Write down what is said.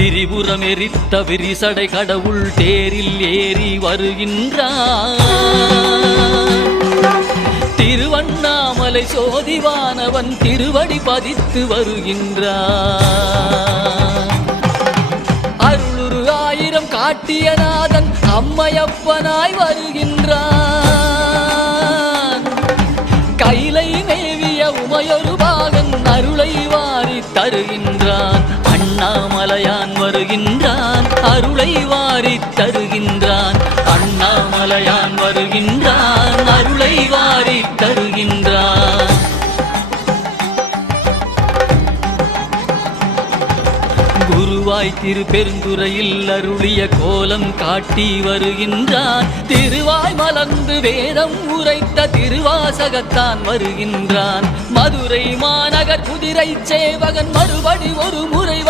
திரிபுரம் எரித்த விரிசடை கடவுள் தேரில் ஏறி வருகின்றான். திருவண்ணாமலை சோதிவானவன் திருவடி பதித்து வருகின்றான். அருளுரு ஆயிரம் காட்டிய நாதன் அம்மையப்பனாய் வருகின்றான். கைலை மேவிய உமையொரு பாகன் அருளை வாரி தருகின்றான். அண்ணாமலையான் வருகின்றான், அருளை வாரி தருகின்றான். அண்ணாமலையான் வருகின்றான், அருளை வாரி தருகின்றான். குருவாய் திருப்பெருந்துறையில் அருளிய கோலம் காட்டி வருகின்றான். திருவாய் மலர்ந்து வேதம் உரைத்த திருவாசகத்தான் வருகின்றான். மதுரை மாநகர் குதிரை சேவகன் மறுபடி ஒரு முறை